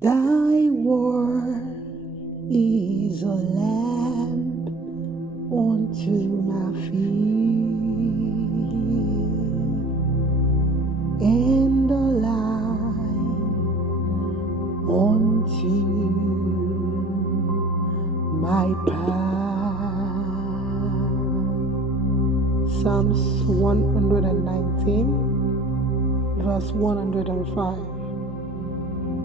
Thy word is a lamp unto my feet and a light unto my path. Psalms 119, verse 105.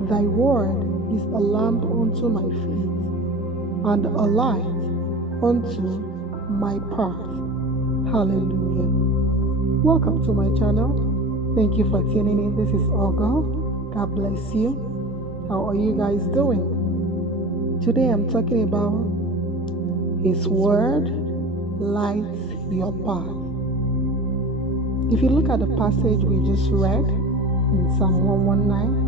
Thy word is a lamp unto my feet and a light unto my path. Hallelujah. Welcome to my channel. Thank you for tuning in. This is Ogo. God bless you. How are you guys doing? Today I'm talking about His word lights your path. If you look at the passage we just read in Psalm 119,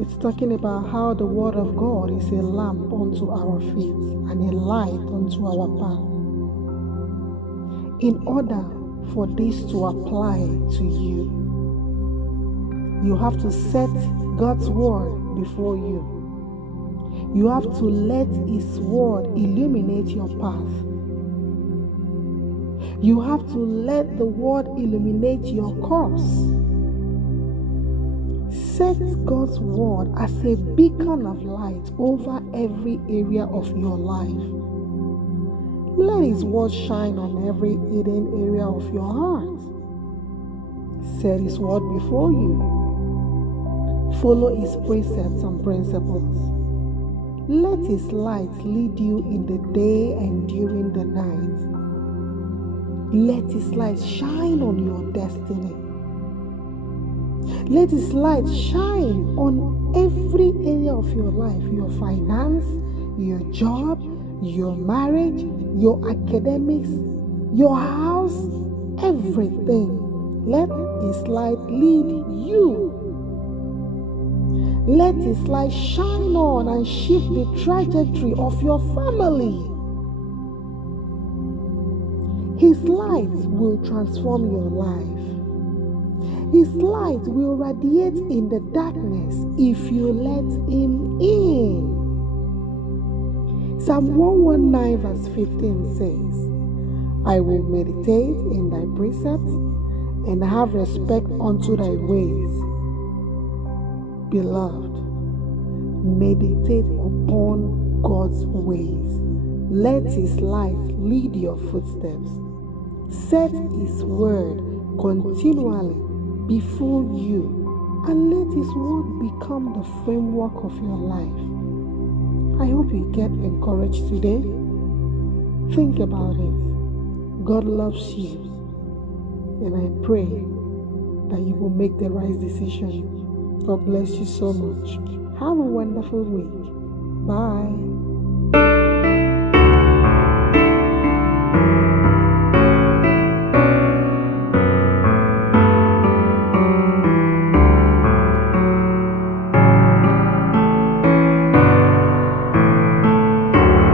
it's talking about how the word of God is a lamp unto our feet and a light unto our path. In order for this to apply to you, you have to set God's word before you. You have to let His word illuminate your path. You have to let the word illuminate your course. Set God's word as a beacon of light over every area of your life. Let His word shine on every hidden area of your heart. Set His word before you. Follow His precepts and principles. Let His light lead you in the day and during the night. Let His light shine on your destiny. Let His light shine on every area of your life, your finance, your job, your marriage, your academics, your house, everything. Let His light lead you. Let His light shine on and shift the trajectory of your family. His light will transform your life. His light will radiate in the darkness if you let Him in. Psalm 119 verse 15 says, I will meditate in thy precepts and have respect unto thy ways. Beloved, meditate upon God's ways. Let His light lead your footsteps. Set His word continually before you and let His word become the framework of your life. I hope you get encouraged today. Think about it. God loves you, and I pray that you will make the right decision. God bless you so much. Have a wonderful week. Bye.